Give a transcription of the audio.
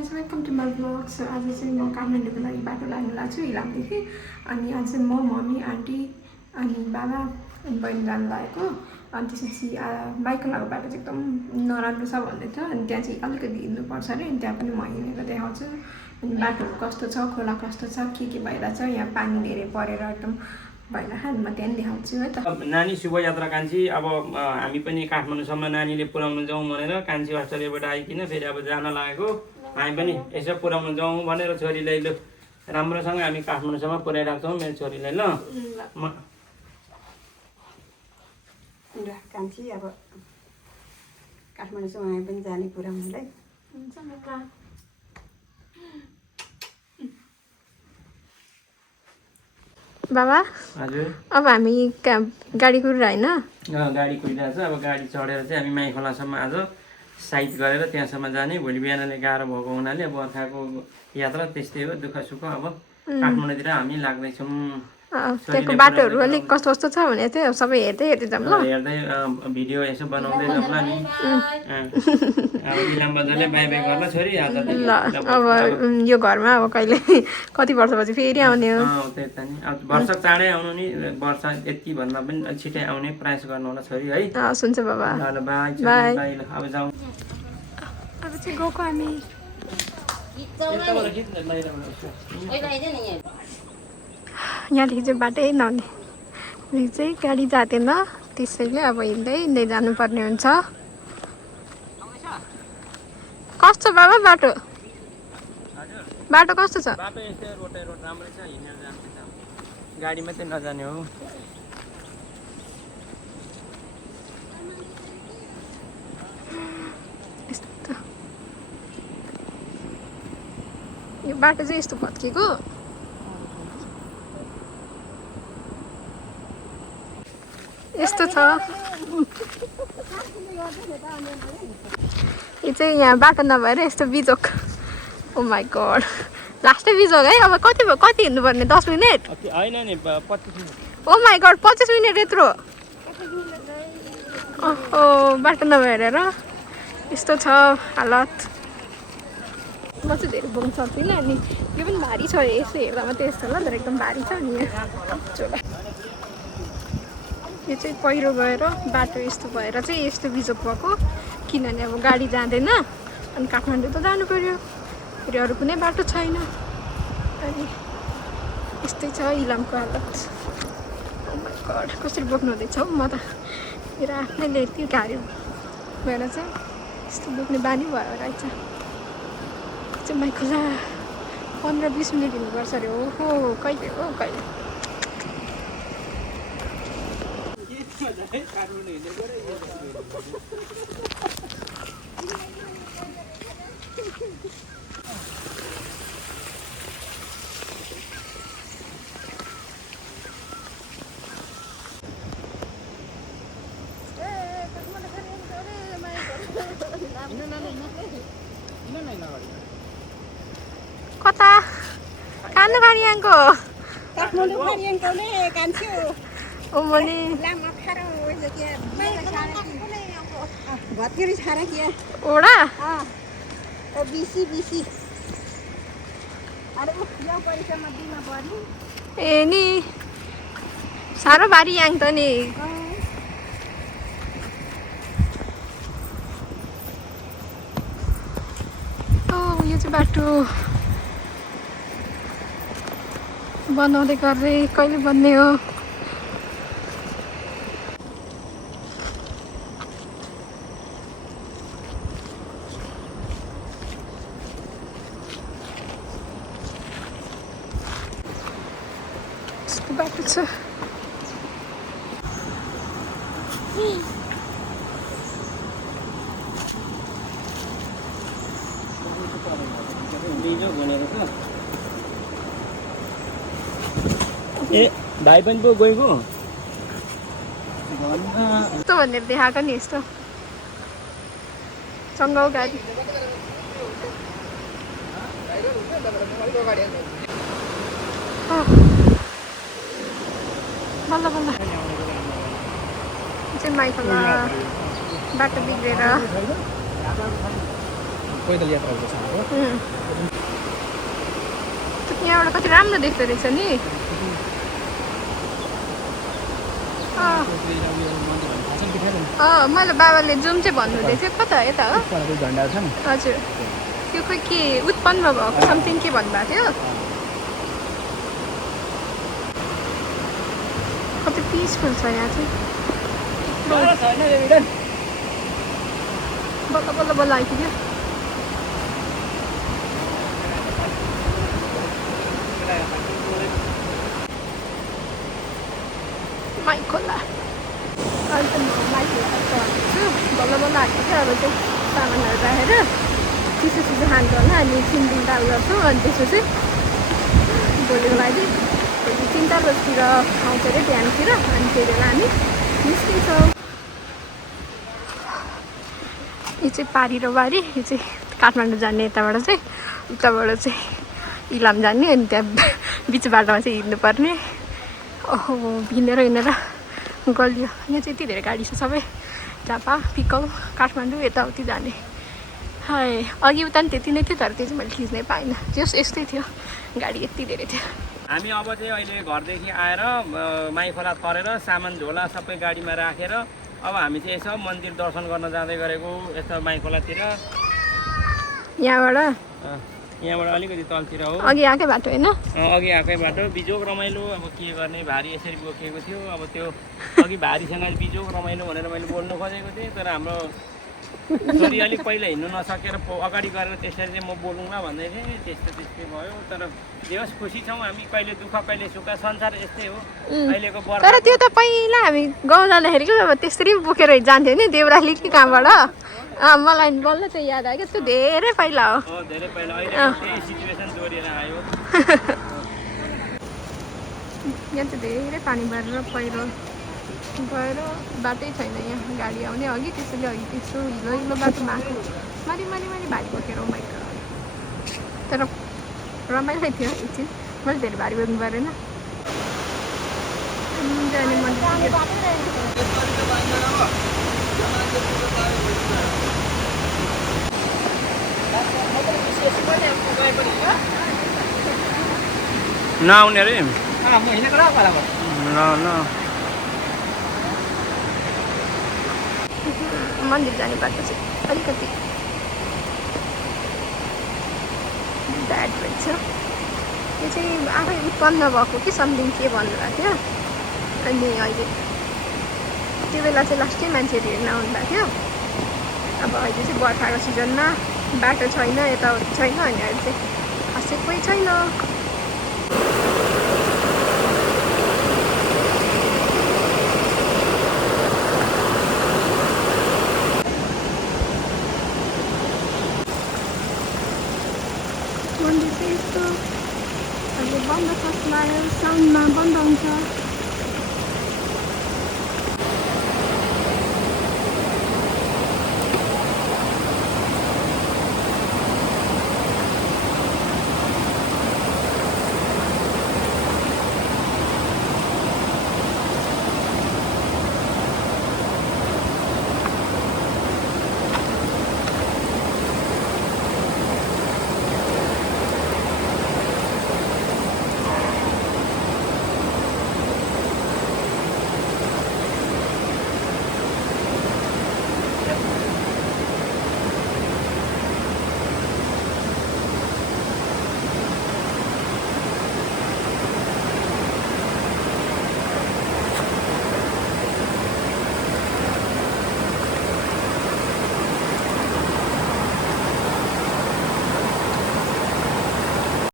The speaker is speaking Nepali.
guys, welcome to my vlog. So आज चाहिँ म काठमाडौँको लागि बाटो लाग्नु लाग्छु इलामदेखि अनि आज चाहिँ म मम्मी आन्टी अनि बाबा अनि बहिनी जानु लागेको अनि त्यसपछि बाइकको लागेको बाटो चाहिँ एकदम नराम्रो छ भन्दै थियो अनि त्यहाँ चाहिँ अलिकति हिँड्नुपर्छ अरे अनि त्यहाँ पनि म हिँडेको देखाउँछु अनि बाटोहरू कस्तो छ खोला कस्तो छ के भइरहेछ यहाँ पानी धेरै परेर एकदम भइरहेको म त्यहाँ देखाउँछु है त। नानी शुभ यात्रा कान्छी अब हामी पनि काठमाडौँसम्म नानीले पुर्याउनु जाउँ भनेर कान्छी अस्ट्रेलियाबाट आइकिन फेरि अब जान लागेको हामी पनि यसो पुर्याउनु जाउँ भनेर छोरीलाई लु राम्रोसँग हामी काठमाडौँसम्म पुर्याइरहेको छौँ मेरो छोरीलाई ल कान्छी अब काठमाडौँसम्म हामी पनि जाने पुर्याउनुलाई बाबा हजुर अब हामी गाडी कुरेर होइन गाडी कुदिरहेको छ अब गाडी चढेर चाहिँ हामी माई खोलासम्म आज साइड गरेर त्यहाँसम्म जाने भोलि बिहानले गाह्रो भएको हुनाले अब अर्काको यात्रा त्यस्तै हो दुःख सुख अब काठमाडौँतिर हामी लाग्दैछौँ त्यहाँको बाटोहरू अलिक कस्तो कस्तो छ भने चाहिँ अब सबै हेर्दै जाऊँ ल हेर्दै भिडियो यसो बनाउँदै जाउँला नि अब इलाम बजारले बाई बाई गर्न छोरी आज ल अब यो घरमा अब कहिले कति वर्षपछि फेरि आउने हो त्यही त नि अब वर्ष चाँडै आउनु नि वर्ष यति भन्दा पनि अलिक छिटै आउने प्रयास गर्नु होला छोरी है सुन्छ बाबा ल बाई छोरी बाई ल अब जाउँ अब चाहिँ गएको हामी यहाँदेखि चाहिँ बाटै नहुने चाहिँ गाडी जाँदैन त्यसैले अब हिँड्दै जानुपर्ने हुन्छ कस्तो बाबा बाटो कस्तो छ बाटो यस्तै रोड राम्रै छ हिँडेर जान्छ गाडी मात्रै नजाने हो यस्तो यो बाटो चाहिँ यस्तो भत्किएको यस्तो छ यो चाहिँ यहाँ बाटो नभएर यस्तो बिजोक ओ माई गड लास्टै बिजोक है अब कति हिँड्नुपर्ने 10 मिनट होइन नि 25 minute oh my god 25 minute यत्रो ओहो बाटो नभएर र यस्तो छ हालत म चाहिँ धेरै बोक्नु सक्दिनँ अनि यो पनि भारी छ यसो हेर्दा मात्रै यस्तो ल तर एकदम भारी छ नि यहाँ यो चाहिँ पहिरो गएर बाटो यस्तो भएर चाहिँ यस्तो बिजोक भएको किनभने अब गाडी जाँदैन अनि काठमाडौँ त जानु पर्यो फेरि अरू कुनै बाटो छैन अनि यस्तै छ इलामको हालत कसरी बोक्नु हुँदैछ हौ म त मेरो आफ्नैले यति गाडी भएर चाहिँ यस्तो बोक्ने बानी भयो रहेछ चाहिँ माइ खोला 15-20 मिनट हिँड्नुपर्छ अरे हो कहिले हो कहिले कता कान्नु खानियाङको काठमाडौँ खानियाङकोले कान्छो ओमले लाम अप्ठ्यारो हुन्छ के भत्केरी छारा के ओडा ओ बिसी अरे यो पैसामा दिन पर्यो ए नि साह्रो भारी याङ त नि यो चाहिँ बाटो बनाउँदै गर्दै कहिले बन्ने हो यस्तो बाटो छ ए भाइ पनि पो गएको यस्तो भनेर देखाएको नि यस्तो चङ्गाउ गाडी बल्ल चाहिँ माइखोला बाटो बिग्रेर पैदल यात्रा गर्छ हाम्रो यहाँबाट कति राम्रो देख्दो रहेछ नि मैले बाबाले जुम चाहिँ भन्नुहुँदै थियो कता यता हो झन्डा छ नि हजुर त्यो खोइ के उत्पन्न भएको समथिङ के भन्नुभएको थियो कति पिसफुल छ यहाँ चाहिँ बल्ल बल्ल बल्ल आइपुग्यो माइखोला अहिले त म माइखोला चढ्छु बल्ल बल्ल आइपुग्यो अब चाहिँ सामानहरू राखेर चिसो चिसो खान्छ होला अनि 3 दिन दाल गर्छु अनि त्यसपछि भोलिको लागि भोलि 3-4 बजीतिर आउँछ अरे बिहानतिर अनि त्यही बेला हामी निस्किन्छौँ यो चाहिँ पारी र बारी यो चाहिँ काठमाडौँ जाने यताबाट चाहिँ उताबाट चाहिँ इलाम जाने अनि त्यहाँ बिच बाटोमा चाहिँ हिँड्नुपर्ने ओहो हिँडेर गलियो यहाँ चाहिँ यति धेरै गाडी छ सबै झापा पिकल काठमाडौँ यताउति जाने हाय अघि उता नि त्यति नै थियो तर त्यो चाहिँ मैले खिच्नै पाइनँ त्यो यस्तै थियो गाडी यति धेरै थियो हामी अब चाहिँ अहिले घरदेखि आएर माइखोला तरेर सामान झोला सबै गाडीमा राखेर अब हामी चाहिँ यसो मन्दिर दर्शन गर्न जाँदै गरेको यस्तो माइखोलातिर यहाँबाट अलिकति तलतिर हो अघि आएकै बाटो होइन अघि आएकै बाटो बिजोग रमाइलो अब के गर्ने भारी यसरी बोकेको थियो अब त्यो अघि भारीसँग बिजोग रमाइलो भनेर मैले बोल्नु खोजेको थिएँ तर हाम्रो छोरी अलिक पहिला हिँड्नु नसकेर अगाडि गरेर त्यसरी चाहिँ म बोलौँला भन्दै थिएँ त्यस्तै भयो तर जे होस् खुसी छौँ हामी कहिले दुःख कहिले सुख संसार यस्तै हो अहिलेको बर्खा तर त्यो त पहिला हामी गाउँ जाँदाखेरि के अब त्यसरी बोकेर जान्थ्यो नि देउराली कि कहाँबाट मलाई बल्ल चाहिँ याद आयो क्या त्यो धेरै पहिला हो धेरै पहिला अहिले त्यही सिचुएसन जोडिएर आयो यहाँ चाहिँ धेरै पानी भरेर पहिरो गएर बाटै छैन यहाँ गाडी आउने अघि त्यसैले अघि त्यस्तो हिलो हिलो बाटोमा आएको माथि भारी बोकेर माइक तर रमाइलो थियो एकछिन मैले धेरै भारी बोक्नु परेन जाने नआउने अरे ल मन्दिर जाने बाटो चाहिँ अलिकति ब्याड रहेछ यो चाहिँ आफै उत्पन्न भएको कि समथिङ के भन्नुभएको थियो अनि अहिले त्यो बेला चाहिँ लास्टै मान्छेहरू हेर्न आउनुभएको थियो अब अहिले चाहिँ बर्खाको सिजनमा बाटो छैन यताउति छैन अनि अहिले चाहिँ खासै कोही छैन मन्दिर चाहिँ यस्तो अहिले बन्द छ साउनमा बन्द हुन्छ